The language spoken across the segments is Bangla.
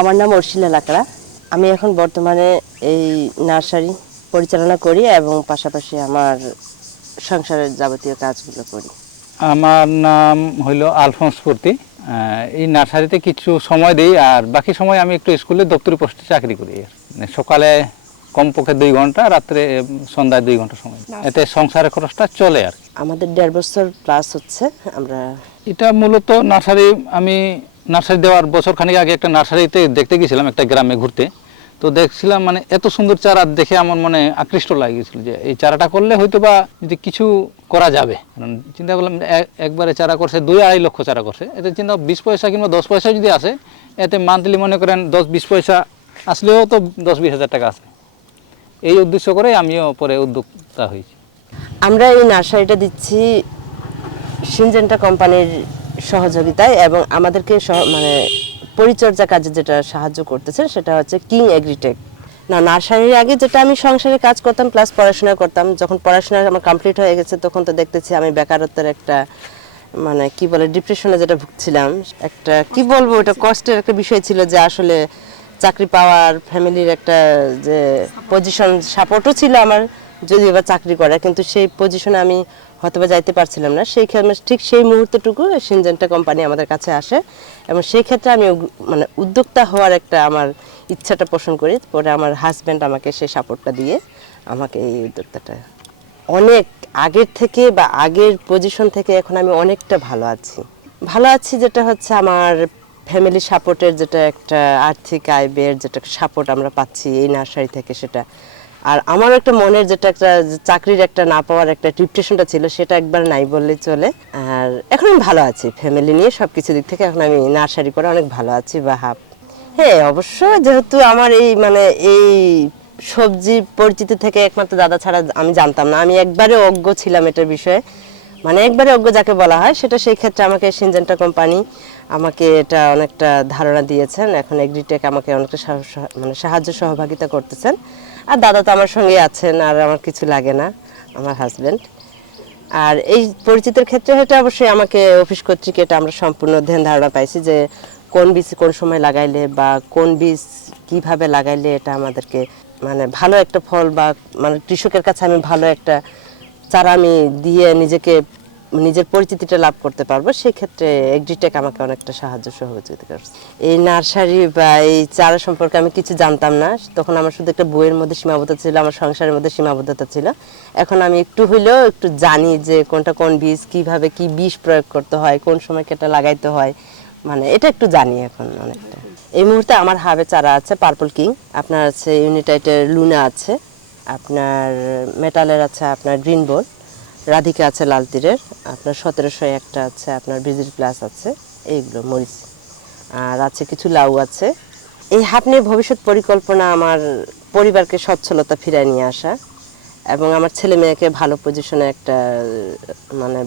আমার নাম অর্শিলা লাকড়া আমি এখন বর্তমানে এই নার্সারি পরিচালনা করি এবং পাশাপাশি আমার সংসারের যাবতীয় কাজগুলো করি। আমার নাম হইল আলফোন্স পূর্তি এই নার্সারিতে কিছু সময় দিই আর বাকি সময় আমি একটু স্কুলে দপ্তরি পোস্টে চাকরি করি। আর। মানে সকালে কমপক্ষে দুই ঘণ্টা রাত্রে সন্ধ্যায় দুই ঘণ্টা সময়। এতে সংসারের খরচটা চলে আর আমাদের দেড় বছর প্লাস হচ্ছে আমরা এটা মূলত নার্সারি আমি নার্সারি দেওয়ার বছর খানিক আগে একটা নার্সারিতে দেখতে গেছিলাম, একটা গ্রামে ঘুরতে। তো দেখছিলাম মানে এত সুন্দর চারা দেখে আমার মনে আকৃষ্ট লাগিয়েছিল যে এই চারাটা করলে হয়তো বা যদি কিছু করা যাবে। কারণ চিন্তা করলাম এক- একবারে চারা করছে, দুই আড়াই লক্ষ চারা করছে। এতে চিন্তা বিশ পয়সা কিংবা দশ পয়সা যদি আসে, এতে মান্থলি মনে করেন দশ বিশ পয়সা আসলেও তো দশ বিশ হাজার টাকা আছে। এই উদ্দেশ্য করে আমিও পরে উদ্যোক্তা হয়েছি। আমরা এই নার্সারিটা দিচ্ছি সিনজেন্টা কোম্পানির সহযোগিতায় এবং আমাদেরকে মানে পরিচর্যা কাজে যেটা সাহায্য করতেছে সেটা হচ্ছে কিং এগ্রিটেক না, নার্সারির আগে যেটা আমি সংসারে কাজ করতাম প্লাস পড়াশোনা করতাম, যখন পড়াশোনা আমার কমপ্লিট হয়ে গেছে তখন তো দেখতেছি আমি বেকারত্বের একটা মানে কি বলে ডিপ্রেশনে যেটা ভুগছিলাম। একটা, কি বলব ওটা কষ্টের একটা বিষয় ছিল যে আসলে চাকরি পাওয়ার ফ্যামিলির একটা যে পজিশন সাপোর্টও ছিল আমার। যদিও বা চাকরি করা, কিন্তু সেই পজিশনে আমি হয়তো বা যাইতে পারছিলাম না। সেই ক্ষেত্রে ঠিক সেই মুহূর্তটুকু সিনজেন্টা কোম্পানি আমাদের কাছে আসে এবং সেই ক্ষেত্রে আমি মানে উদ্যোক্তা হওয়ার একটা আমার ইচ্ছাটা পোষণ করি। পরে আমার হাজব্যান্ড আমাকে সেই সাপোর্টটা দিয়ে আমাকে এই উদ্যোক্তাটা অনেক আগের থেকে বা আগের পজিশন থেকে এখন আমি অনেকটা ভালো আছি। ভালো আছি যেটা হচ্ছে আমার ফ্যামিলি সাপোর্টের যেটা একটা আর্থিক আয় ব্যয়ের যেটা সাপোর্ট আমরা পাচ্ছি এই নার্সারি থেকে সেটা আর আমার একটা মনের যেটা একটা চাকরির একটা না পাওয়ার একটা ডিপ্রেশনটা ছিল, সেটা একবার নাই বললেই চলে। আর এখন আমি ভালো আছি ফ্যামিলি নিয়ে সব কিছু দিক থেকে। এখন আমি নার্সারি করে অনেক ভালো আছি, বা হাফ হ্যাঁ অবশ্য যেহেতু আমার এই মানে এই সবজি পরিচিতি থেকে একমাত্র দাদা ছাড়া আমি জানতাম না। আমি একবারে অজ্ঞ ছিলাম এটার বিষয়ে। মানে একবারে অজ্ঞ যাকে বলা হয়, সেটা সেই ক্ষেত্রে আমাকে সিনজেন্টা কোম্পানি আমাকে এটা অনেকটা ধারণা দিয়েছেন। এখন এগ্রিটেক আমাকে অনেকটা মানে সাহায্য সহভাগিতা করতেছেন। আর দাদা তো আমার সঙ্গে আছেন, আর আমার কিছু লাগে না, আমার হাজব্যান্ড আর এই পরিচিতের ক্ষেত্রে এটা অবশ্যই আমাকে অফিস কর্তৃক এটা আমরা সম্পূর্ণ ধ্যান ধারণা পাইছি যে কোন বীজ কোন সময় লাগাইলে বা কোন বীজ কীভাবে লাগাইলে এটা আমাদেরকে মানে ভালো একটা ফল বা মানে কৃষকের কাছে আমি ভালো একটা চারা আমি দিয়ে নিজেকে, নিজের পরিচিতিটা লাভ করতে পারব সেই ক্ষেত্রে এগ্রিটেক আমাকে অনেকটা সাহায্য সহযোগিতা করছে। এই নার্সারি বা এই চারা সম্পর্কে আমি কিছু জানতাম না, তখন আমার শুধু একটা বইয়ের মধ্যে সীমাবদ্ধতা ছিল, আমার সংসারের মধ্যে সীমাবদ্ধতা ছিল। এখন আমি একটু হইলেও একটু জানি যে কোনটা কোন বীজ, কীভাবে কি বিষ প্রয়োগ করতে হয়, কোন সময় কেটা লাগাইতে হয় মানে এটা একটু জানি এখন অনেকটা। এই মুহূর্তে আমার হাবে চারা আছে পার্পল কিং আপনার আছে ইউনিটাইটের লুনা আছে। আপনার মেটালের আছে আপনার গ্রিন বল রাধিকা আছে লাল তীরের, আপনার সতেরোশো একটা আছে আপনার ব্রিজিল প্লাস আছে, এইগুলো মরিচ। আর আছে কিছু লাউ আছে। এই হাট নিয়ে ভবিষ্যৎ পরিকল্পনা আমার পরিবারকে সচ্ছলতা ফিরিয়ে নিয়ে আসা এবং আমার ছেলে মেয়েকে ভালো পজিশনে একটা মানে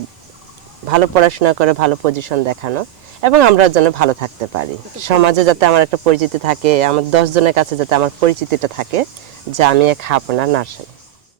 ভালো পড়াশোনা করে ভালো পজিশন দেখানো। এবং আমরা যেন ভালো থাকতে পারি। সমাজে যাতে আমার একটা পরিচিতি থাকে, আমার দশজনের কাছে যাতে আমার পরিচিতিটা থাকে, যে আমি এক হাপনা নার্সারি